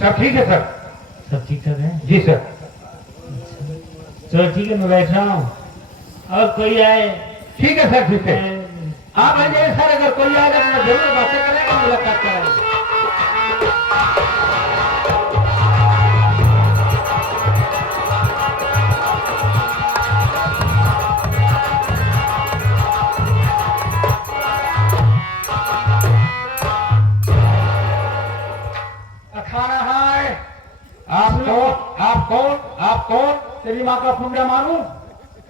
सब ठीक है सर। सब ठीक ठाक है जी सर। चलो ठीक है, मैं बैठ रहा हूँ। और कोई आए? ठीक है सर, ठीक है। आप आ जाइए सर, अगर कोई आएगा तो मैं जरूर बातें करेंगे, मुलाकात कराएंगे। खाना है। आप कौन? आप कौन? आप कौन? तेरी माँ का फुंडा मारूं?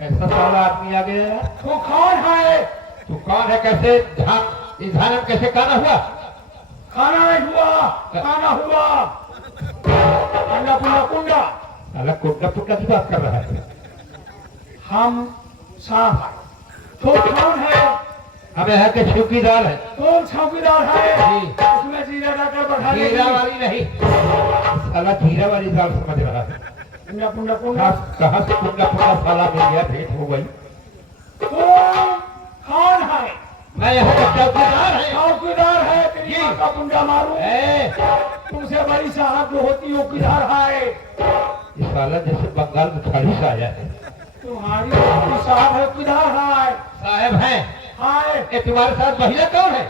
ऐसा साला आदमी आ गया। तू कौन है? तू कौन है? कैसे इस धान में कैसे खाना हुआ? खाना नहीं हुआ, खाना हुआ। कुंडा कुंडा कुंडा, साला कुंडा कुंडा की बात कर रहा है। हम साहब हैं। तो कौन है? हम यहाँ के चौकीदार है। कौन चौकीदार है? जी। उसमें जीरा डालकर बैठा दे। जीरा वाली नहीं, साला जीरा वाली दाल समझ रहा है। कुंडा कुंडा कुंडा, कहाँ से कुंडा कुंडा साला मिल गया, भेंट हो गई। कौन है? मैं यहाँ का चौकीदार है। चौकीदार है? तेरी माँ का कुंडा मारूं? तुमसे बड़ी साहब जो होती है चौकीदार है। ये साला जैसे बंगाल में खाड़ी से आया है। तुम्हारी साहब है, चौकीदार है। साहब है? हाय। ये तुम्हारे साथ महिला कौन है?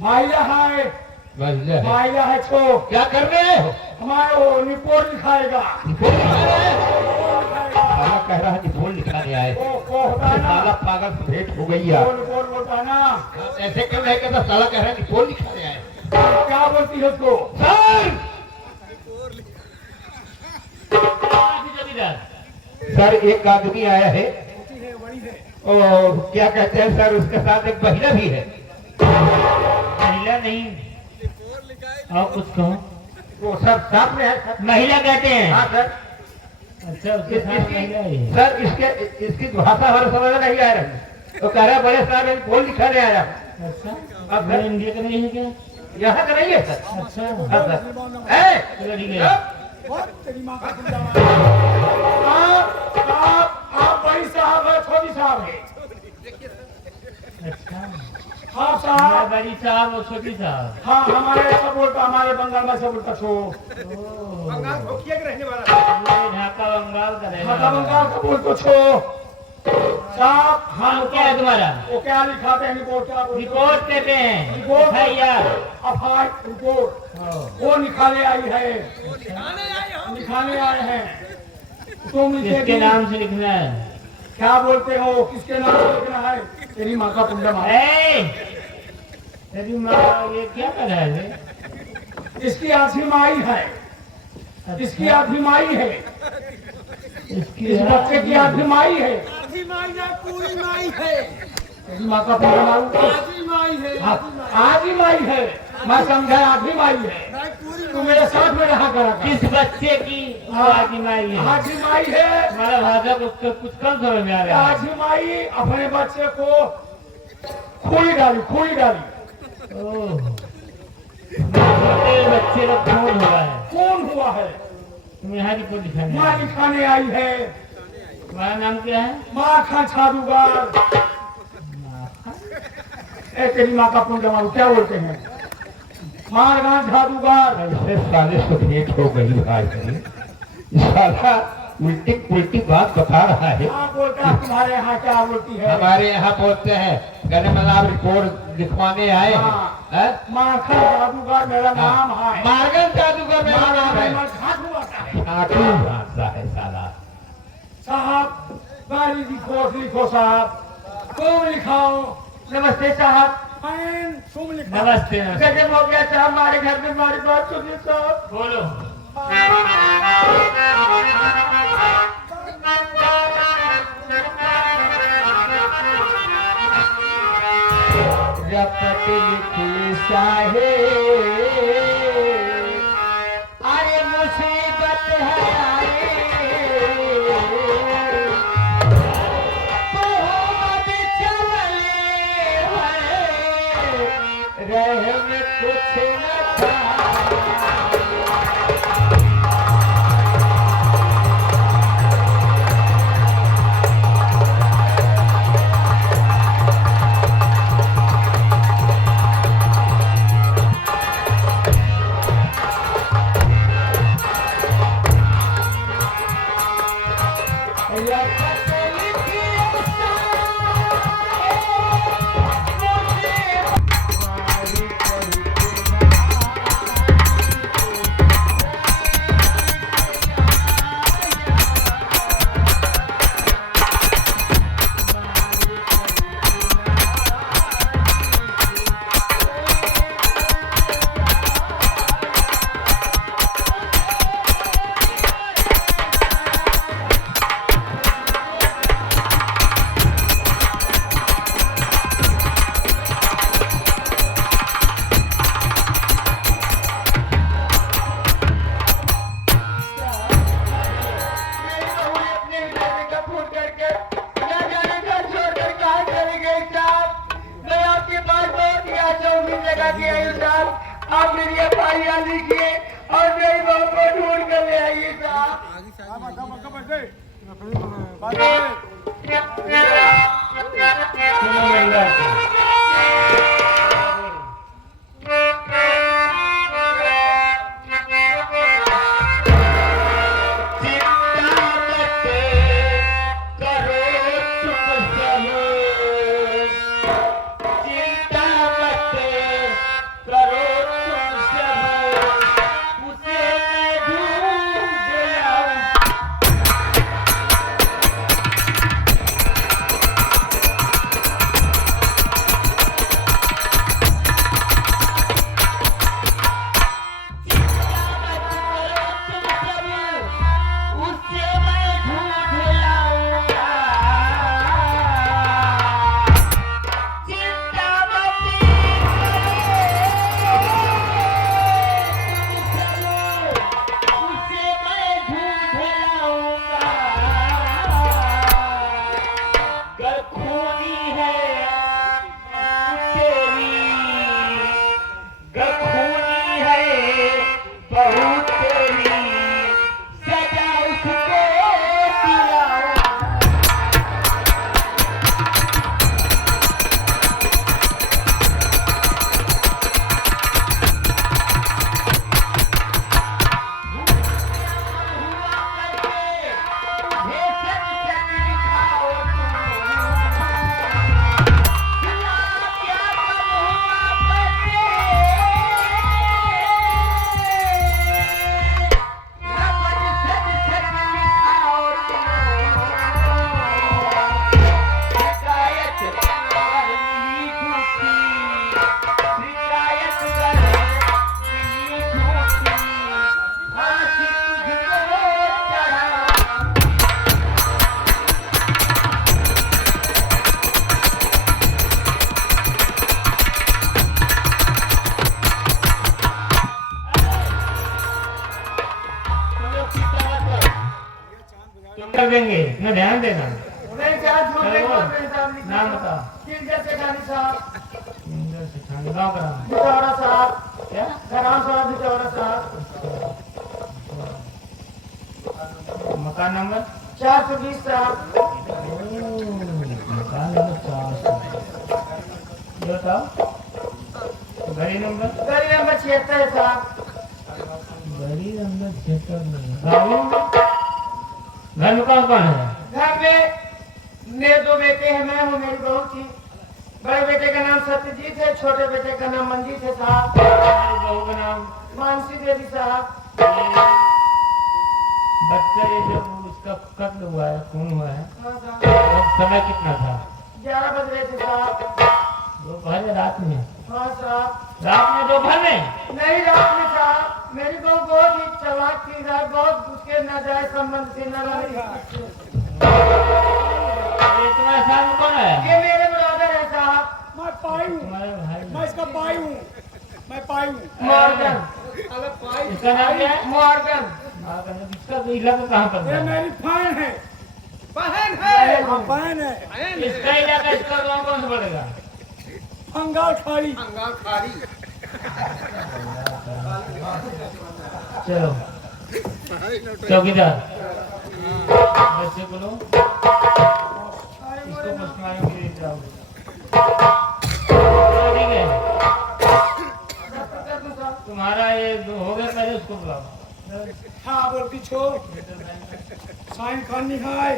महिला है। महिला है छो। क्या कर रहे हो? हमारे वो रिपोर्ट लिखाएगा। रिपोर्ट साला कह रहा है रिपोर्ट लिखाने आए। साला पागल से भेंट हो गई यार। रिपोर्ट बोलता ना, ऐसे क्यों नहीं कहता? साला कह रहा है रिपोर्ट लिखाने आए। क्या बोलती है उसको? सर एक आदमी आया है और क्या कहते हैं सर, उसके साथ एक महिला भी है। महिला नहीं और कुछ कहो? वो सब साथ में है। महिला कहते हैं? हाँ सर। अच्छा, उसके साथ महिला ही है। सर इसकी भाषा हमारे समझ में नहीं आ रही। तो कह रहा है बड़े साहब बोल लिखाने आया। अच्छा, अब मैं इंडिया का नहीं है क्या? यहाँ का नहीं है सर। अच्छा, हाँ सर। चलो ठीक है। आप बड़ी साहब है, छोटी साहब है? अच्छा, हाँ साहब। मैं बड़ी साहब और छोटी साहब। हाँ, हमारे सब बोलता, हमारे बंगाल में सब बोलता छो। बंगाल खोखिया के रहने वाला। ये ढाका बंगाल का रहने ढाका वाला। बंगाल का बोलते छो साहब। नाम क्या है तुम्हारा? वो क्या लिखाते हैं? रिपोर्ट क्या बोलते हैं? रिपोर्ट कहते हैं। रिपोर्ट है यार। अफाइट रिपोर्ट वो निकाले आई है। निकाले आए हैं। तुम किसके नाम से लिखना है? क्या बोलते हो? किसके नाम से लिखना है? तेरी माँ का कुंडा मार। तेरी माँ ये क्या कर रहा है? इसकी आधी माई है। इसकी आधी माई है। इस बच्चे की आधी माई है। आधी माई है, पूरी माई है। तेरी माँ का कुंडा मारू। आधी माई है, आधी माई है। मैं समझा आधी माई है। नहीं पूरी तू मेरे साथ में रहा करा। किस बच्चे की आजी माई है? आधी माई है। हमारा भाषा कुछ कम समझ में आ रहा है। आधी माई अपने बच्चे को खोई डाली, खोई डाली। ओह, छोटे बच्चे का खून हुआ है। कौन हुआ है? तुम यहाँ रिपोर्ट लिखाने माँ आए। लिखाने आई है। तुम्हारा नाम क्या है? माँ खा छादूगार। तेरी माँ का पुण्य मारू, क्या बोलते हैं? मारगान जादूगर। ऐसे साले से भेंट हो गई भाई। साला उल्टी उल्टी बात बता रहा है। बोलता है तुम्हारे यहाँ क्या बोलती है? हमारे यहाँ बोलते हैं कहने मतलब रिपोर्ट लिखवाने आए हैं। माखन जादूगर मेरा नाम है। मारगन जादूगर मेरा नाम है। खाटू भाषा है साला। साहब गाड़ी लिखो साहब। तुम लिखाओ। नमस्ते साहब। नमस्ते। गजब हो गया साहब, हमारे घर में हमारी बात सुनिए साहब। बोलो। रपट लिखी साहे अरे मुसीबत है रहम कुछ न था। सुनो मेरी बात। कर देंगे ना, ध्यान देना। नहीं चार झूठ नहीं बोल रहे साहब। नाम बताओ। किंजर सेठानी साहब, इंदर से गाँव का नाम बिचौड़ा साहब, क्या? धराम साहब, बिचौड़ा साहब, मकान नंबर 420 साहब, मकान नंबर 400। ये बताओ गली नंबर। गली नंबर 76 साहब। गली नंबर 76 में गाँव में। घर में कौन कौन है? घर में मेरे दो बेटे हैं, मैं हूँ, मेरी बहू थी। बड़े बेटे का नाम सत्यजीत है, छोटे बेटे का नाम मंजीत है साहब। बहू का नाम मानसी देवी साहब। बच्चा ये जब उसका कत्ल हुआ है, खून हुआ है, हाँ साहब। तो समय कितना था? 11 बज रहे थे साहब। दोपहर या रात में? हाँ साहब। रात में, दोपहर में? नहीं रात में साहब। मेरी बहू बहुत ही चालाक थी साहब, बहुत उसके नाजायज संबंध से न तुम्हारे साथ में कौन है? ये मेरे ब्रदर है साहब। मैं पाई हूँ, तुम्हारे भाई। मैं इसका पाई हूँ, मैं पाई हूँ। मॉर्गन। इसका नाम क्या है? मॉर्गन। इसका तो इलाका कहाँ पर ये है? मेरी बहन है। बहन है। हाँ, बहन है। इसका इलाका, इसका गाँव कौन सा पड़ेगा? अंगाल खाड़ी। चलो चौकीदार बच्चे बोलो, इसको पोस्टमार्टम के लिए जाओ। ठीक है, तुम्हारा ये हो गया, पहले उसको बुलाओ। हाँ बोलती छोड़। साइन खानी है।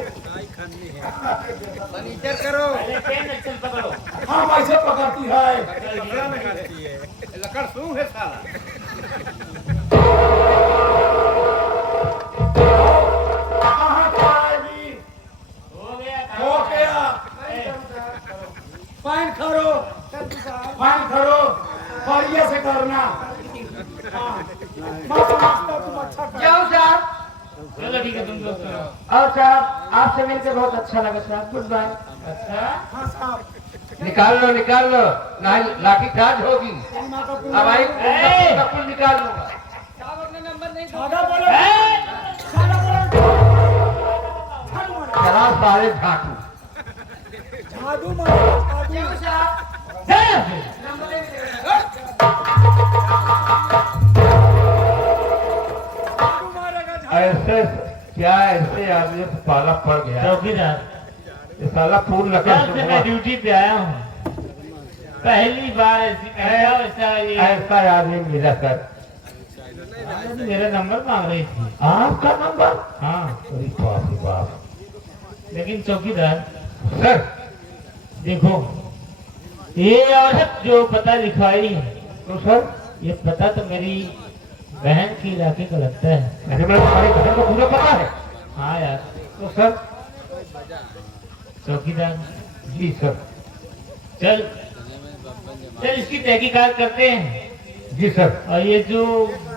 फर्नीचर करो। पहले पेन एक्शन पकड़ो। हाँ वैसे पकड़ती है। लकड़ सूं है साला। कहाँ खाएगी? हो गया, हो गया। फाइन करो, फाइन करो, बढ़िया से करना। हाँ, मैं समझता तुम अच्छा कर। जाओ साहब। चलो ठीक है, तुम दोस्त करो। और साहब आपसे मिलकर बहुत अच्छा लगा साहब। Goodbye. अच्छा, हाँ साहब। निकाल लो, लाठी चार्ज होगी। माँ का अब आई कुल निकाल लूंगा। ज्यादा बोलो, ज्यादा बोलो। झाड़ू मारो, चला सारे झाटू। झाड़ू मारो, झाड़ू। जाओ साहब। नंबर ले लीजिए। झाड़ू मारेगा, झाड़ू। ऐसे क्या ऐसे आदमी को पाला पड़ गया? चौकीदार, ये साला फूल लगे कल से मैं ड्यूटी पे आया हूँ, पहली बार ऐसा आदमी मिला सर। मेरा नंबर मांग रही थी। आपका नंबर? हाँ, अरे बाप रे बाप। लेकिन चौकीदार सर देखो, ये औरत जो पता लिखवाई है, तो सर ये पता तो मेरी बहन के इलाके का लगता है। अरे मेरे तुम्हारे घर को पूरा पता है? हाँ यार। तो सर चौकीदार जी सर। चल चल इसकी तहकीकात करते हैं। जी सर। और ये जो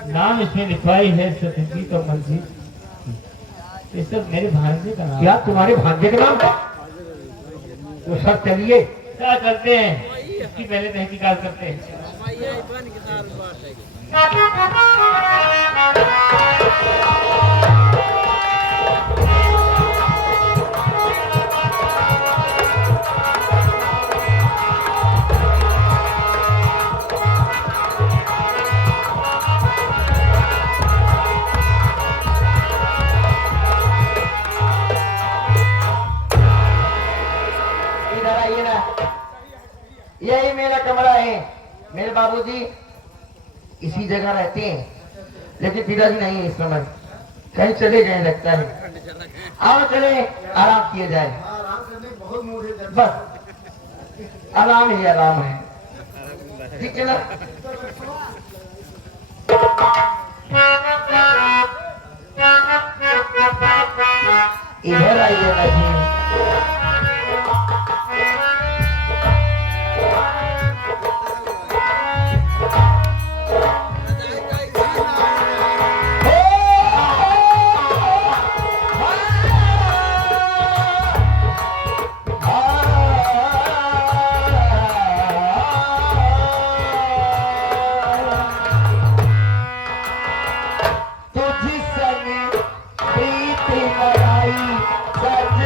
नाम इसमें लिखवाई है सत्यजीत और मनजीत, ये सब मेरे भांजे का नाम। क्या तुम्हारे भांजे का नाम? तो सर चलिए क्या करते हैं, इसकी पहले तहकीकात करते हैं। इधर आइए ना, यही मेरा कमरा है। मेरे बाबूजी इसी जगह रहते हैं, लेकिन पिताजी नहीं है इस समय, कहीं चले गए लगता है। आओ चले आराम किया जाए। बस आराम ही आराम है, ठीक है ना? इधर आइए ना जी। तुझ संग प्रीति लगाई सज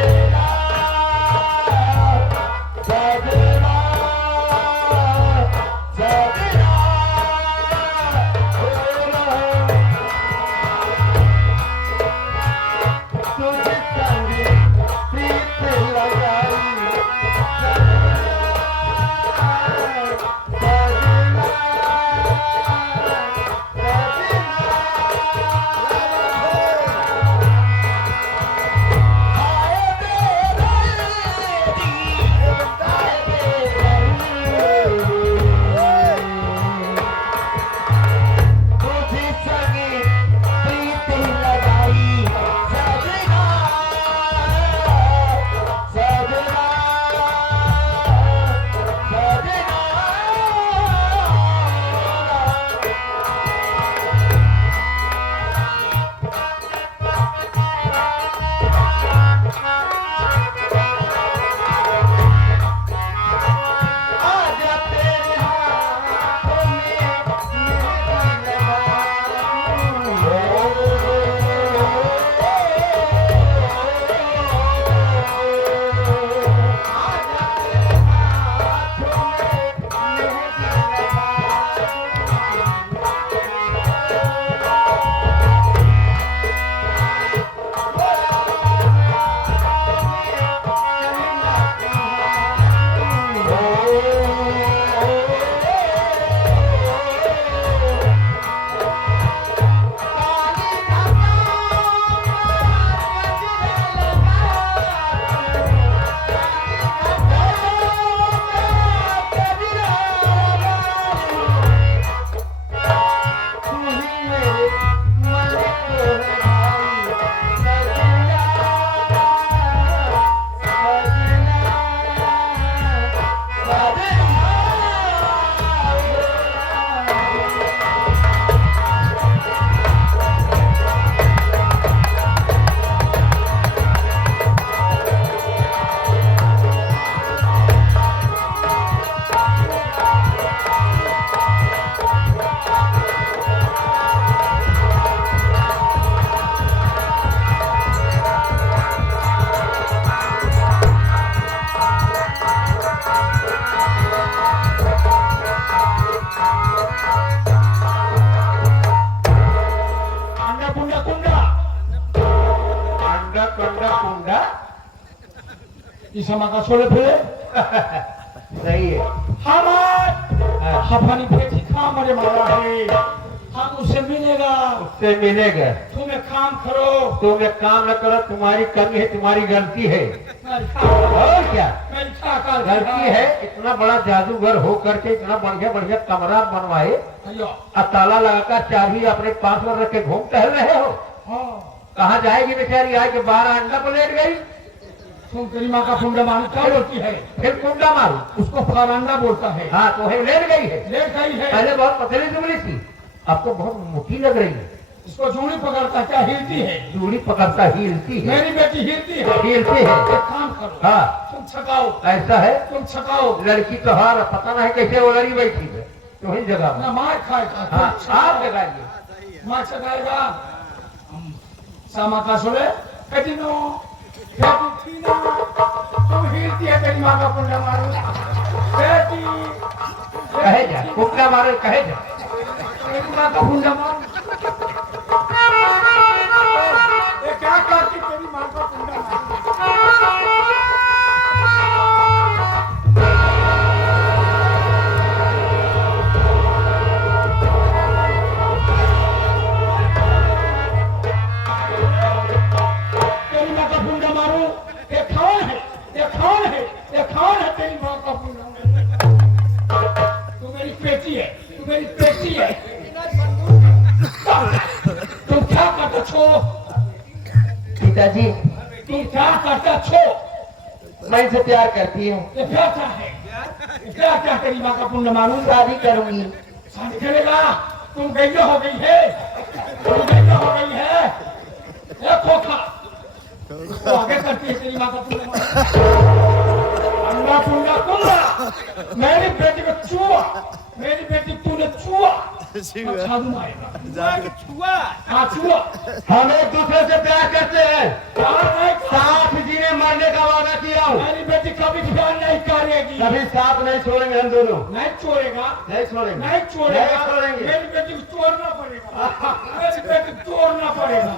इस माका छोले फिरे सही है। हमार हफानी बेटी खा मरे मारा है, हम उससे मिलेगा, उससे मिलेगा। तुम एक काम करो, तुम एक काम न करो, तुम्हारी कमी है, तुम्हारी गलती है। मेरी खा- और क्या मेरी खा कर गलती है? इतना बड़ा जादूगर हो करके इतना बढ़िया बढ़िया कमरा बनवाए अयो और ताला लगाकर चाबी अपने पास में रख के घूम टहल रहे हो। हाँ कहाँ जाएगी बेचारी? आए के 12 अंडा पर लेट गई। तुम तेरी माँ का फुंडा मारू क्या बोलती है? फिर कुंडा मारू। उसको फरांडा बोलता है। हाँ तो है, लेट गई है। ले गई है, पहले बहुत पतली दुबली थी, अब तो बहुत मोटी लग रही है। इसको जूड़ी पकड़ता क्या हिलती है? दूरी पकड़ता हिलती है। मेरी बेटी हिलती है। हिलती है। एक काम करो, हाँ तुम छकाओ, ऐसा है। तुम छकाओ, लड़की तो हार पता नहीं कैसे वो लड़ी बैठी है तो ही जगह में। ना मार खाएगा। हाँ तुम आप छकाओ। जगाइए। मार छकाएगा। सामा का सोले कटिनो कटिना तुम हिलती है, तेरी माँ का फुंडा मारू बेटी, कहे जा कुंडा मारो, कहे जा। तेरी माँ का फुंडा मारू। ये क्या करती तेरी माँ का फुंडा मारू? तेरी माँ का फुंडा मारू। ये कौन है? ये कौन है? ये कौन है तेरी माँ का फुंडा मारू? तू मेरी बेटी है, तू मेरी बेटी है। तुम क्या करते छो? पिताजी तुम क्या करते छो? मैं इनसे प्यार करती हूँ, ये क्या क्या है? ये क्या क्या तेरी माँ का फुंडा मारू? शादी करूंगी। शादी करेगा? तुम गैया हो गई है, तुम गैया हो गई है। ये खोखा तो आगे करती है तेरी माँ का फुंडा मारू। अंडा फुंडा कुंडा, मेरी बेटी को चुआ, मेरी बेटी तूने चुआ, छादू मारेगा। छुआ हाँ चुआ। हम एक दूसरे से प्यार करते हैं, प्यार नहीं, साथ जीने मरने का वादा किया हूँ। मेरी बेटी कभी प्यार नहीं करेगी, कभी साथ नहीं छोड़ेंगे हम दोनों, नहीं छोड़ेगा, नहीं छोड़ेंगे, नहीं छोड़ेगा, नहीं छोड़ेंगे। मेरी बेटी को तोड़ना पड़ेगा, मेरी बेटी को तोड़ना पड़ेगा।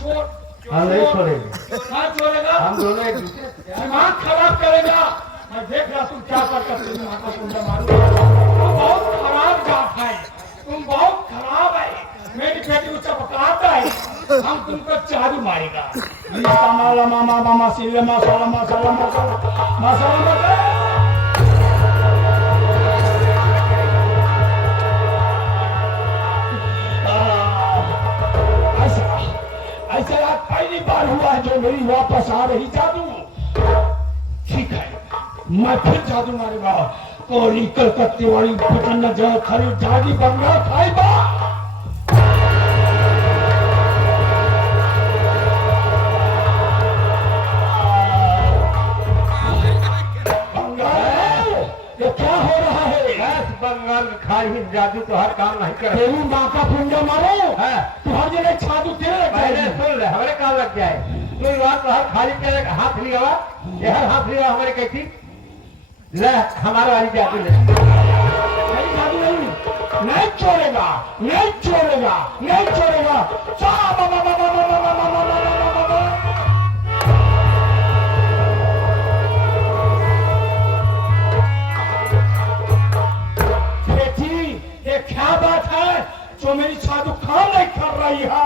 छोड़, हम नहीं छोड़ेंगे, हाँ छोड़ेगा, हम दोनों एक दूसरे से प्यार- दिमाग खराब करेगा। मैं देख रहा तुम क्या करता तेरी माँ का कुंडा मारू। तुम बहुत खराब जात है, तुम बहुत खराब है। मेरी बेटी को चपकाता है, हम तुमको चादू मारेगा। माला मामा मामा सिले मसाला मसाला मसाला मसाला मसाला। ऐसा आज पहली बार हुआ है जो मेरी वापस आ रही जादू। ठीक है, मैं फिर जादू मारूंगा। कोरी कलकत्ते वाली पटन जा खरी जागी बंगा खाएगा। बंगाल, ये क्या हो रहा है? बस बंगाल में खाली जादू तो हर काम नहीं कर। तेरी माँ का फुंडा मारो। हाँ। तुम्हारे जने छादू तेरे पहले सुन ले, हमारे काम लग जाए। तो ये बात तो हर खाली के हाथ लिया हुआ, ये हर हाथ लिया हमारे कैसी ले हमारे वाली जादू ले। नहीं जादू नहीं छोड़ेगा, नहीं छोड़ेगा, नहीं छोड़ेगा। चा बाबा बाबा बाबा बाबा बाबा। बेटी, ये क्या बात है जो मेरी जादू काम नहीं कर रही है?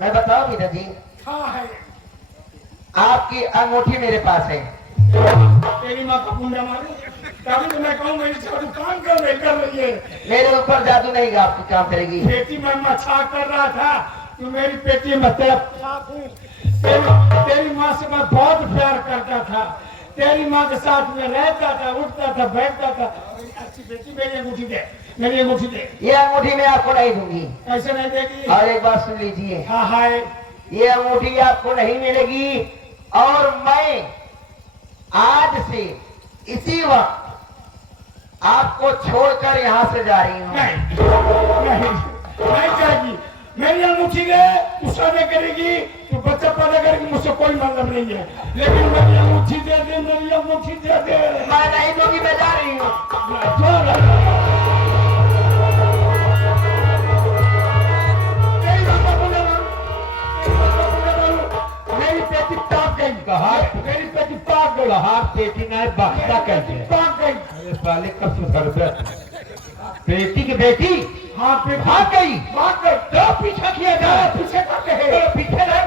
मैं बताऊं पिताजी, हाँ है, आपकी अंगूठी मेरे पास है। तेरी माँ का फुंडा मारू। तभी तो मैं कहूँ मेरी जादू काम कर रही है। मेरे ऊपर जादू नहीं गा, आपकी काम करेगी। बेटी मैं मछाक कर रहा था, तू मेरी बेटी में तेरा तेरी माँ से मैं बहुत प्यार करता था। तेरी माँ के साथ में रहता था, उठता था, बैठता था। अच्छी बेटी, मेरी अंगूठी दे, मेरी अंगूठी दे। ये अंगूठी मैं आपको नहीं दूंगी। ऐसे नहीं देगी? और एक बात सुन लीजिए, हाँ हाय, ये अंगूठी आपको नहीं मिलेगी। और मैं आज से इसी वक्त आपको छोड़कर यहाँ से जा रही हूँ। नहीं जाएगी। मेरी अंगूठी दे, गुस्सा नहीं करेगी, तो बच्चा पैदा करेगी, मुझसे कोई मतलब नहीं है। लेकिन मेरी अंगूठी दे दे, मेरी अंगूठी दे दे। मैं नहीं दूंगी, मैं जा रही हूँ। मेरी बेटी टॉप गई। कहा? मेरी लोहार पेटी ना बक्सा कहते हैं। भाग गई। अरे साले कब सुधर गए? बेटी की बेटी हाँ, बेटी भाग गई। भाग गई। तो पीछा किया जाए, पीछे करते हैं। तो पीछे रह